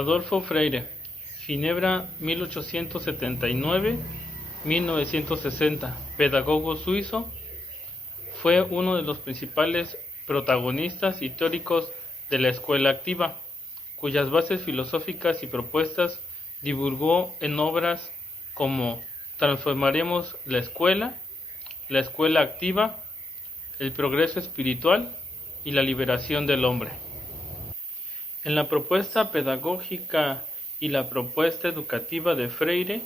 Adolfo Freire, Ginebra 1879-1960, pedagogo suizo, fue uno de los principales protagonistas y teóricos de la escuela activa, cuyas bases filosóficas y propuestas divulgó en obras como Transformaremos la escuela activa, el progreso espiritual y la liberación del hombre. En la propuesta pedagógica y la propuesta educativa de Freire,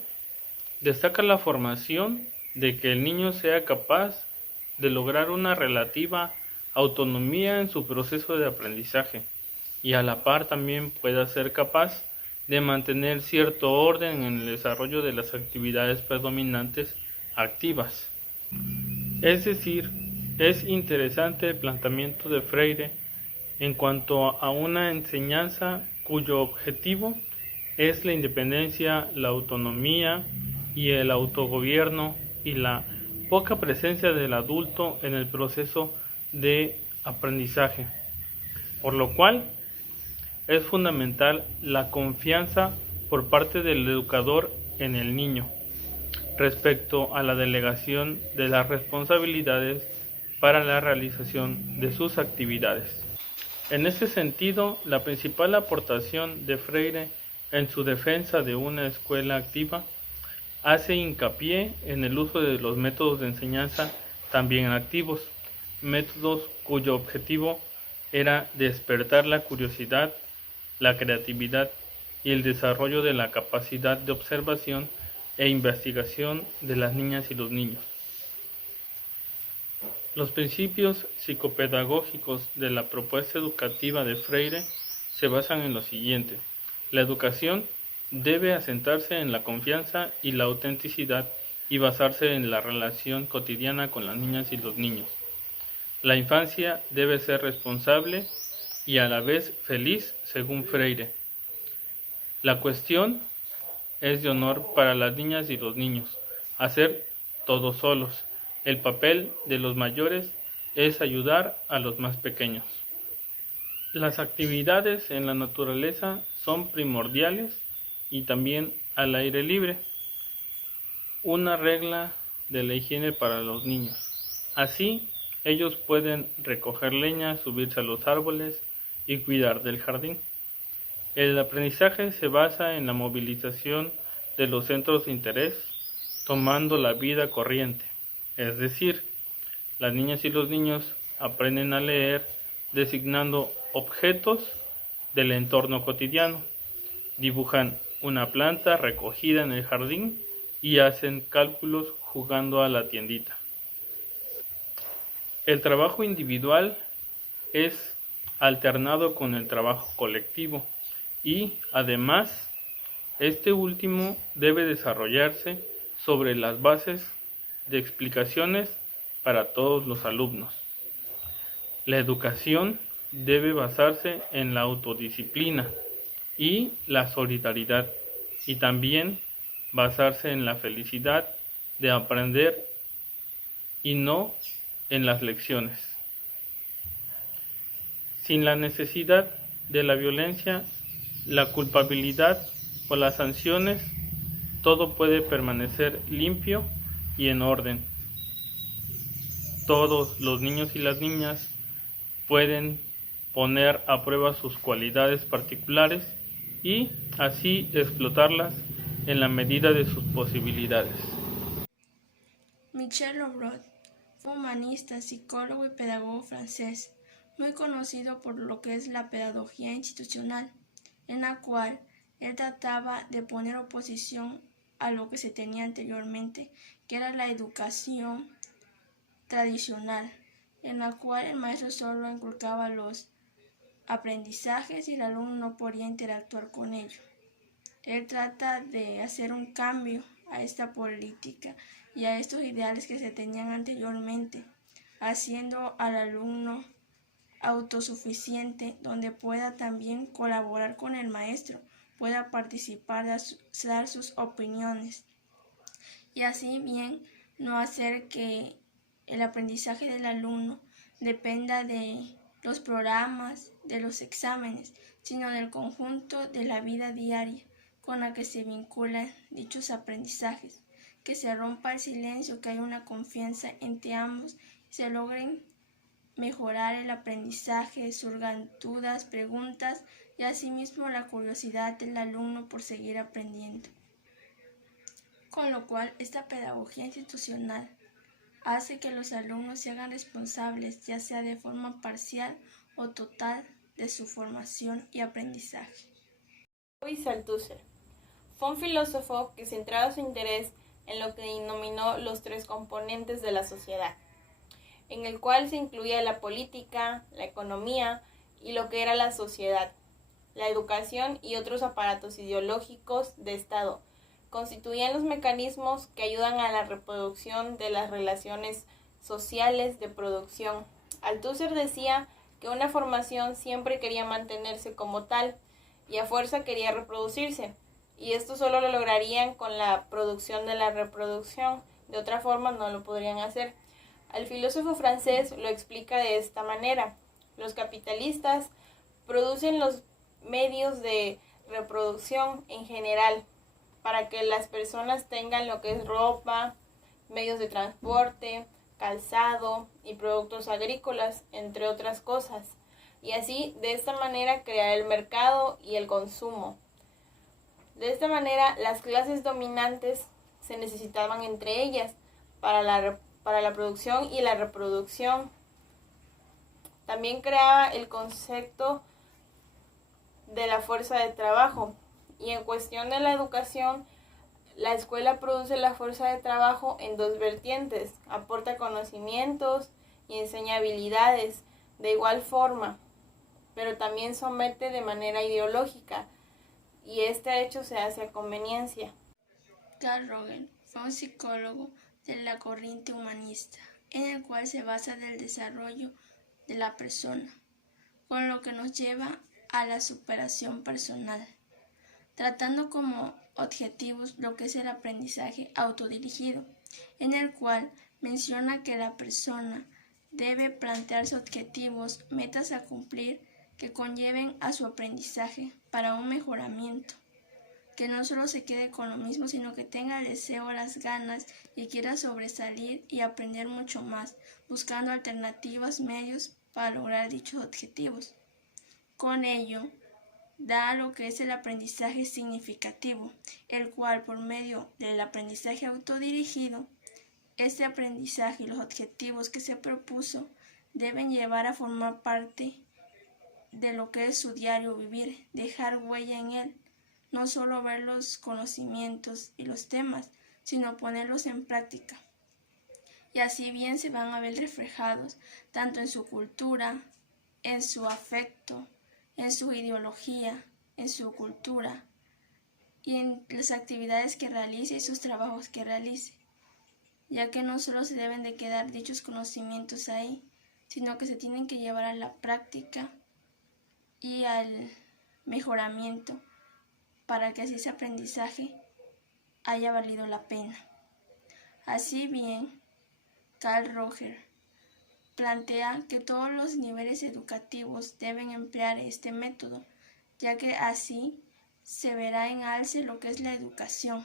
destaca la formación de que el niño sea capaz de lograr una relativa autonomía en su proceso de aprendizaje y a la par también pueda ser capaz de mantener cierto orden en el desarrollo de las actividades predominantes activas. Es decir, es interesante el planteamiento de Freire en cuanto a una enseñanza cuyo objetivo es la independencia, la autonomía y el autogobierno y la poca presencia del adulto en el proceso de aprendizaje, por lo cual es fundamental la confianza por parte del educador en el niño respecto a la delegación de las responsabilidades para la realización de sus actividades. En ese sentido, la principal aportación de Freire en su defensa de una escuela activa hace hincapié en el uso de los métodos de enseñanza también activos, métodos cuyo objetivo era despertar la curiosidad, la creatividad y el desarrollo de la capacidad de observación e investigación de las niñas y los niños. Los principios psicopedagógicos de la propuesta educativa de Freire se basan en lo siguiente: la educación debe asentarse en la confianza y la autenticidad y basarse en la relación cotidiana con las niñas y los niños. La infancia debe ser responsable y a la vez feliz, según Freire. La cuestión es de honor para las niñas y los niños, hacer todo solos. El papel de los mayores es ayudar a los más pequeños. Las actividades en la naturaleza son primordiales y también al aire libre. Una regla de la higiene para los niños. Así, ellos pueden recoger leña, subirse a los árboles y cuidar del jardín. El aprendizaje se basa en la movilización de los centros de interés, tomando la vida corriente. Es decir, las niñas y los niños aprenden a leer designando objetos del entorno cotidiano, dibujan una planta recogida en el jardín y hacen cálculos jugando a la tiendita. El trabajo individual es alternado con el trabajo colectivo y, además, este último debe desarrollarse sobre las bases de explicaciones para todos los alumnos. La educación debe basarse en la autodisciplina y la solidaridad, y también basarse en la felicidad de aprender y no en las lecciones. Sin la necesidad de la violencia, la culpabilidad o las sanciones, todo puede permanecer limpio y en orden. Todos los niños y las niñas pueden poner a prueba sus cualidades particulares y así explotarlas en la medida de sus posibilidades. Michel Lobrock fue humanista, psicólogo y pedagogo francés, muy conocido por lo que es la pedagogía institucional, en la cual él trataba de poner oposición a lo que se tenía anteriormente, que era la educación tradicional, en la cual el maestro solo inculcaba los aprendizajes y el alumno no podía interactuar con ello. Él trata de hacer un cambio a esta política y a estos ideales que se tenían anteriormente, haciendo al alumno autosuficiente, donde pueda también colaborar con el maestro, pueda participar, dar sus opiniones y así bien no hacer que el aprendizaje del alumno dependa de los programas, de los exámenes, sino del conjunto de la vida diaria con la que se vinculan dichos aprendizajes, que se rompa el silencio, que haya una confianza entre ambos y se logren mejorar el aprendizaje, surgan dudas, preguntas y asimismo la curiosidad del alumno por seguir aprendiendo. Con lo cual, esta pedagogía institucional hace que los alumnos se hagan responsables, ya sea de forma parcial o total, de su formación y aprendizaje. Luis Althusser fue un filósofo que centraba su interés en lo que denominó los tres componentes de la sociedad, en el cual se incluía la política, la economía y lo que era la sociedad, la educación y otros aparatos ideológicos de Estado. Constituían los mecanismos que ayudan a la reproducción de las relaciones sociales de producción. Althusser decía que una formación siempre quería mantenerse como tal y a fuerza quería reproducirse, y esto solo lo lograrían con la producción de la reproducción, de otra forma no lo podrían hacer. El filósofo francés lo explica de esta manera: los capitalistas producen los medios de reproducción en general, para que las personas tengan lo que es ropa, medios de transporte, calzado y productos agrícolas, entre otras cosas, y así de esta manera crear el mercado y el consumo. De esta manera las clases dominantes se necesitaban entre ellas para la producción y la reproducción. También creaba el concepto de la fuerza de trabajo. Y en cuestión de la educación, la escuela produce la fuerza de trabajo en dos vertientes: aporta conocimientos y enseña habilidades de igual forma, pero también somete de manera ideológica, y este hecho se hace a conveniencia. Carl Rogers fue un psicólogo de la corriente humanista, en el cual se basa del desarrollo de la persona, con lo que nos lleva a la superación personal, tratando como objetivos lo que es el aprendizaje autodirigido, en el cual menciona que la persona debe plantearse objetivos, metas a cumplir que conlleven a su aprendizaje para un mejoramiento, que no solo se quede con lo mismo, sino que tenga el deseo, las ganas y quiera sobresalir y aprender mucho más, buscando alternativas, medios para lograr dichos objetivos. Con ello, da lo que es el aprendizaje significativo, el cual por medio del aprendizaje autodirigido, este aprendizaje y los objetivos que se propuso deben llevar a formar parte de lo que es su diario vivir, dejar huella en él, no solo ver los conocimientos y los temas, sino ponerlos en práctica. Y así bien se van a ver reflejados tanto en su cultura, en su afecto, en su ideología, en su cultura y en las actividades que realice y sus trabajos que realice, ya que no solo se deben de quedar dichos conocimientos ahí, sino que se tienen que llevar a la práctica y al mejoramiento para que así ese aprendizaje haya valido la pena. Así bien, Carl Rogers plantea que todos los niveles educativos deben emplear este método, ya que así se verá en alce lo que es la educación,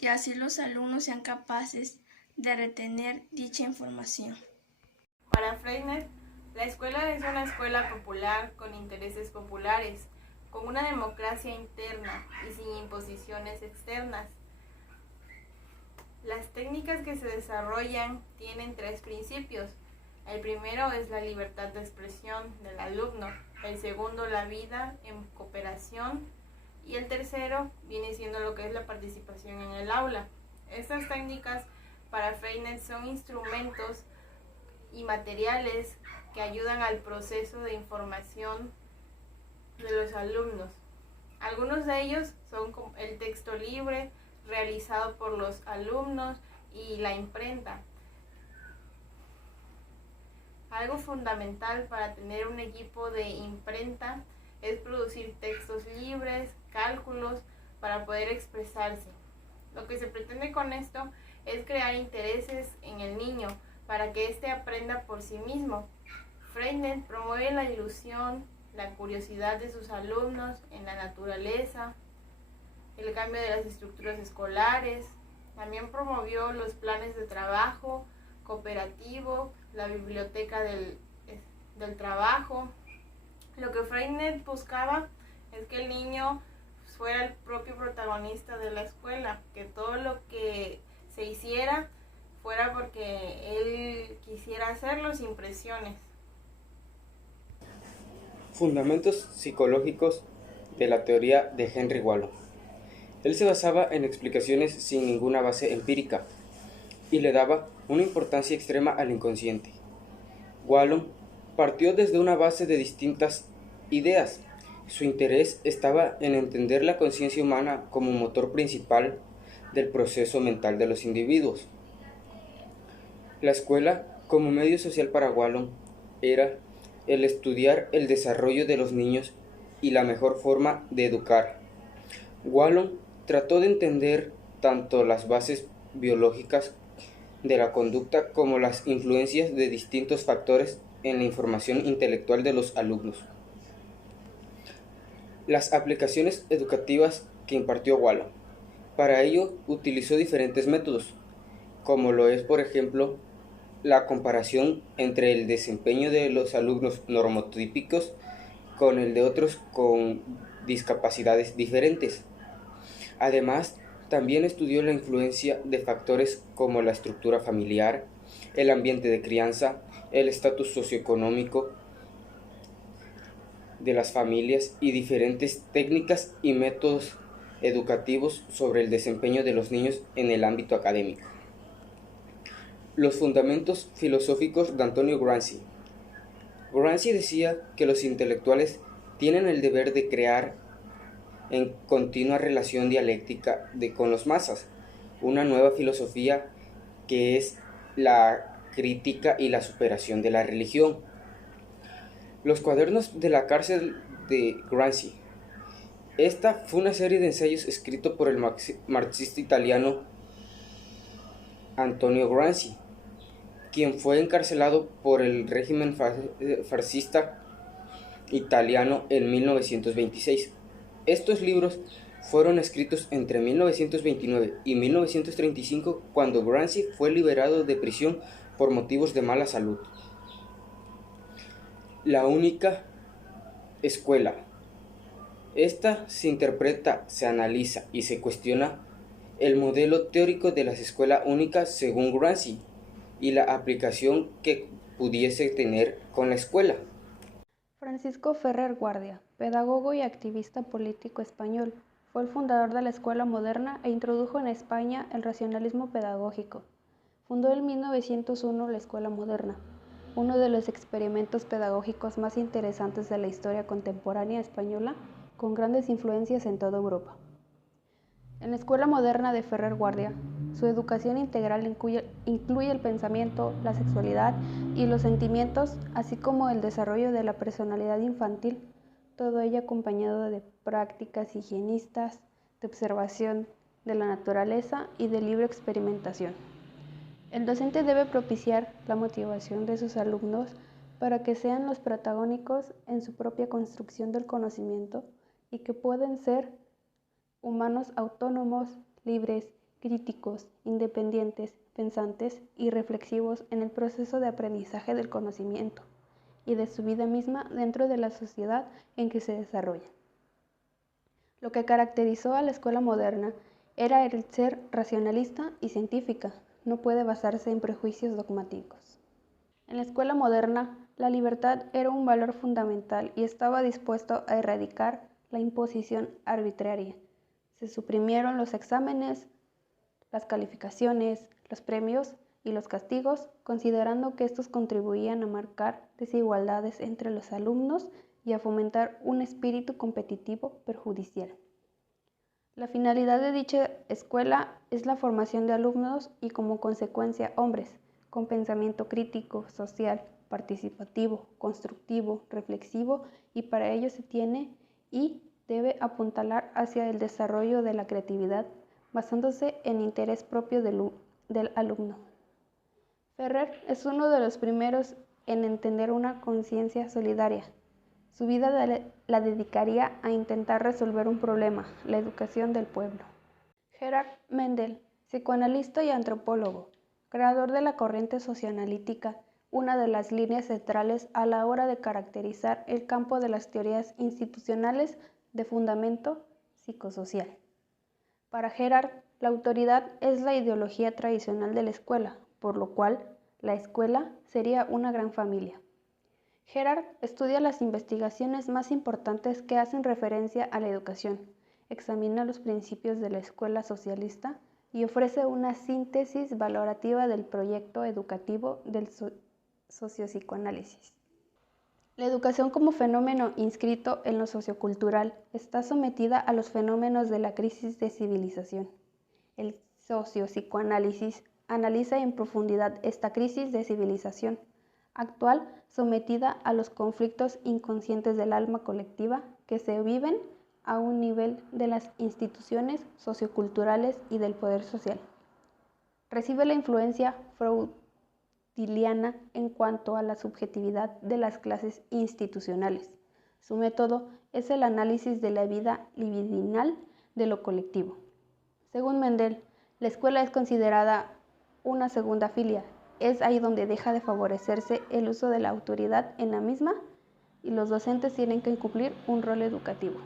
y así los alumnos sean capaces de retener dicha información. Para Freire, la escuela es una escuela popular con intereses populares, con una democracia interna y sin imposiciones externas. Las técnicas que se desarrollan tienen tres principios. El primero es la libertad de expresión del alumno, el segundo la vida en cooperación y el tercero viene siendo lo que es la participación en el aula. Estas técnicas para Freire son instrumentos y materiales que ayudan al proceso de información de los alumnos. Algunos de ellos son el texto libre realizado por los alumnos y la imprenta. Algo fundamental para tener un equipo de imprenta es producir textos libres, cálculos para poder expresarse. Lo que se pretende con esto es crear intereses en el niño para que éste aprenda por sí mismo. Freinet promueve la ilusión, la curiosidad de sus alumnos en la naturaleza, el cambio de las estructuras escolares. También promovió los planes de trabajo cooperativo, la biblioteca del trabajo. Lo que Freinet buscaba es que el niño fuera el propio protagonista de la escuela, que todo lo que se hiciera fuera porque él quisiera hacerlo sin presiones. Fundamentos psicológicos de la teoría de Henry Wallum. Él se basaba en explicaciones sin ninguna base empírica y le daba una importancia extrema al inconsciente. Wallum partió desde una base de distintas ideas. Su interés estaba en entender la conciencia humana como motor principal del proceso mental de los individuos. La escuela, como medio social para Wallum, era el estudiar el desarrollo de los niños y la mejor forma de educar. Wallum trató de entender tanto las bases biológicas de la conducta como las influencias de distintos factores en la información intelectual de los alumnos. Las aplicaciones educativas que impartió Wallum. Para ello utilizó diferentes métodos, como lo es, por ejemplo, la comparación entre el desempeño de los alumnos normotípicos con el de otros con discapacidades diferentes. Además, también estudió la influencia de factores como la estructura familiar, el ambiente de crianza, el estatus socioeconómico de las familias y diferentes técnicas y métodos educativos sobre el desempeño de los niños en el ámbito académico. Los fundamentos filosóficos de Antonio Gramsci. Gramsci decía que los intelectuales tienen el deber de crear en continua relación dialéctica con los masas, una nueva filosofía que es la crítica y la superación de la religión. Los cuadernos de la cárcel de Gramsci. Esta fue una serie de ensayos escritos por el marxista italiano Antonio Gramsci, quien fue encarcelado por el régimen fascista italiano en 1926. Estos libros fueron escritos entre 1929 y 1935, cuando Gramsci fue liberado de prisión por motivos de mala salud. La única escuela. Esta se interpreta, se analiza y se cuestiona el modelo teórico de las escuelas únicas según Gramsci y la aplicación que pudiese tener con la escuela. Francisco Ferrer Guardia, pedagogo y activista político español, fue el fundador de la escuela moderna e introdujo en España el racionalismo pedagógico. Fundó en 1901 la escuela moderna, uno de los experimentos pedagógicos más interesantes de la historia contemporánea española, con grandes influencias en toda Europa. En la escuela moderna de Ferrer Guardia, su educación integral incluye el pensamiento, la sexualidad y los sentimientos, así como el desarrollo de la personalidad infantil, todo ello acompañado de prácticas higienistas, de observación de la naturaleza y de libre experimentación. El docente debe propiciar la motivación de sus alumnos para que sean los protagónicos en su propia construcción del conocimiento y que pueden ser humanos autónomos, libres, críticos, independientes, pensantes y reflexivos en el proceso de aprendizaje del conocimiento y de su vida misma dentro de la sociedad en que se desarrolla. Lo que caracterizó a la escuela moderna era el ser racionalista y científica, no puede basarse en prejuicios dogmáticos. En la escuela moderna, la libertad era un valor fundamental y estaba dispuesto a erradicar la imposición arbitraria. Se suprimieron los exámenes, las calificaciones, los premios y los castigos, considerando que estos contribuían a marcar desigualdades entre los alumnos y a fomentar un espíritu competitivo perjudicial. La finalidad de dicha escuela es la formación de alumnos y, como consecuencia, hombres con pensamiento crítico, social, participativo, constructivo, reflexivo, y para ello se tiene y debe apuntalar hacia el desarrollo de la creatividad, basándose en interés propio del alumno. Ferrer es uno de los primeros en entender una conciencia solidaria. Su vida la dedicaría a intentar resolver un problema, la educación del pueblo. Gerhard Mendel, psicoanalista y antropólogo, creador de la corriente socioanalítica, una de las líneas centrales a la hora de caracterizar el campo de las teorías institucionales de fundamento psicosocial. Para Gerhard, la autoridad es la ideología tradicional de la escuela, por lo cual la escuela sería una gran familia. Gerhard estudia las investigaciones más importantes que hacen referencia a la educación, examina los principios de la escuela socialista y ofrece una síntesis valorativa del proyecto educativo del sociopsicoanálisis. La educación como fenómeno inscrito en lo sociocultural está sometida a los fenómenos de la crisis de civilización. El sociopsicoanálisis analiza en profundidad esta crisis de civilización actual sometida a los conflictos inconscientes del alma colectiva que se viven a un nivel de las instituciones socioculturales y del poder social. Recibe la influencia freudiliana en cuanto a la subjetividad de las clases institucionales. Su método es el análisis de la vida libidinal de lo colectivo. Según Mendel, la escuela es considerada una segunda filia. Es ahí donde deja de favorecerse el uso de la autoridad en la misma y los docentes tienen que cumplir un rol educativo.